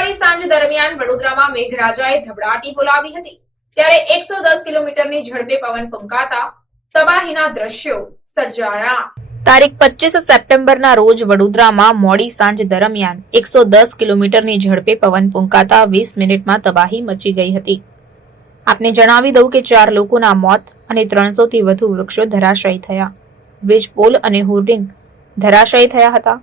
સાંજ દરમિયાન વડોદરામાં મેઘરાજાએ ધબડાટી બોલાવી હતી. ત્યારે એકસો દસ કિલોમીટરની ઝડપે પવન ફૂંકાતા તબાહીના દ્રશ્યો સર્જાયા. તારીખ પચીસ સપ્ટેમ્બરના રોજ વડોદરામાં મોડી સાંજ દરમિયાન એકસો દસ કિલોમીટરની ઝડપે પવન ફૂંકાતા વીસ મિનિટમાં તબાહી મચી ગઈ હતી. આપને જણાવી દઉં કે ચાર લોકોના મોત અને ત્રણસોથી વધુ વૃક્ષો ધરાશયી થયા. વીજ પોલ અને હોર્ડિંગ ધરાશયી થયા હતા.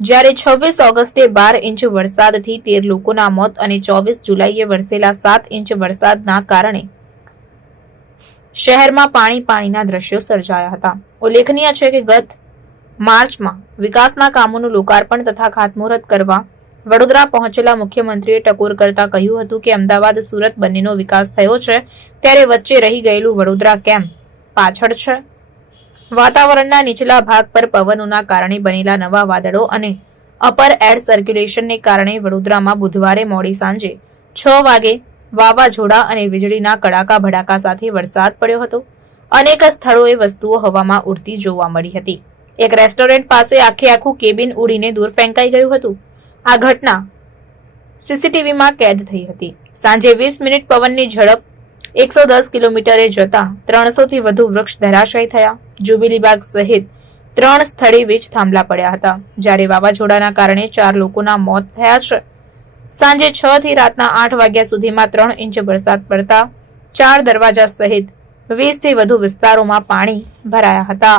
જ્યારે છવ્વીસ ઓગસ્ટે બાર ઇંચ વરસાદથી તેર લોકોના મોત અને ચોવીસ જુલાઈએ વરસેલા સાત ઇંચ વરસાદના કારણે શહેરમાં પાણી પાણીના દ્રશ્યો સર્જાયા હતા. ઉલ્લેખનીય છે કે ગત માર્ચમાં વિકાસના કામોનું લોકાર્પણ તથા ખાતમુહૂર્ત કરવા વડોદરા પહોંચેલા મુખ્યમંત્રીએ ટકોર કરતા કહ્યું હતું કે અમદાવાદ, સુરત બંનેનો વિકાસ થયો છે, ત્યારે વચ્ચે રહી ગયેલું વડોદરા કેમ પાછળ છે. વાતાવરણના નીચલા ભાગ પર પવનોના કારણે બનેલા નવા વાદળો અને અપર એર સર્ક્યુલેશનને કારણે વડોદરામાં બુધવારે મોડી સાંજે છ વાગે વાવાઝોડા અને વીજળીના કડાકા ભડાકા સાથે વરસાદ પડ્યો હતો. અનેક સ્થળોએ વસ્તુઓ હવામાં ઉડતી જોવા મળી હતી. એક રેસ્ટોરન્ટ પાસે આખે આખું કેબિન ઉડીને દૂર ફેંકાઈ ગયું હતું. આ ઘટના સીસીટીવીમાં કેદ થઈ હતી. સાંજે વીસ મિનિટ પવનની ઝડપ એકસો દસ કિલોમીટરે જતા ત્રણસોથી વધુ વૃક્ષ ધરાશય થયા. જુબિલીબાગ સહિત ત્રણ સ્થળે વીજ થાંભલા પડ્યા હતા. જ્યારે વાવાઝોડાના કારણે ચાર લોકોના મોત થયા છે. સાંજે છ થી રાતના આઠ વાગ્યા સુધીમાં ત્રણ ઇંચ વરસાદ પડતા ચાર દરવાજા સહિત વીસથી વધુ વિસ્તારોમાં પાણી ભરાયા હતા.